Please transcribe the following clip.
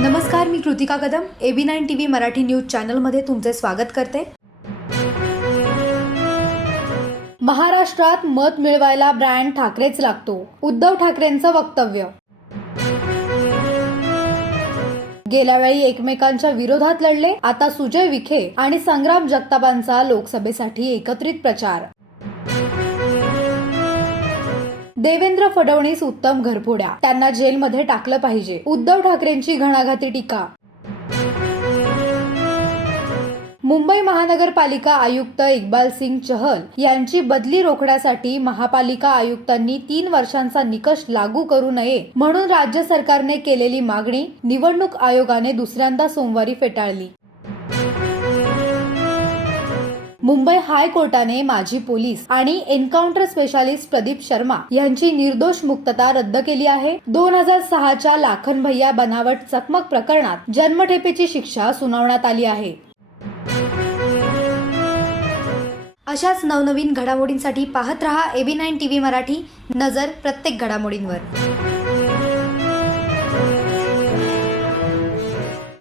नमस्कार मी Kritika Kadam. A B nine T V Marathi news चॅनलमध्ये तुमचे स्वागत करते. महाराष्ट्रात मत मिळवायला ब्रँड ठाकरेच लागतो. उद्धव ठाकरेंचं वक्तव्य. गेल्या वेळी एकमेकांच्या विरोधात लढले. आता सुजय विखे आणि संग्राम जगतापांचा लोकसभेसाठी एकत्रित प्रचार. देवेंद्र फडणवीस उत्तम घरफोड्या. त्यांना जेलमध्ये टाकलं पाहिजे. उद्धव ठाकरेंची घणाघाती टीका. मुंबई महानगरपालिका आयुक्त इक्बाल सिंग चहल यांची बदली रोखण्यासाठी महापालिका आयुक्तांनी तीन वर्षांचा निकष लागू करू नये म्हणून राज्य सरकारने केलेली मागणी निवडणूक आयोगाने दुसऱ्यांदा सोमवारी फेटाळली. मुंबई हायकोर्टाने माजी पोलीस आणि एन्काउंटर स्पेशालिस्ट प्रदीप शर्मा यांची निर्दोष मुक्तता रद्द केली आहे. दोन हजार सहाच्या लाखन भैया बनावट चकमक प्रकरणात जन्मठेपेची शिक्षा सुनावण्यात आली आहे. अशाच नवनवीन घडामोडींसाठी पाहत रहा AB nine T V Marathi नजर प्रत्येक घडामोडींवर.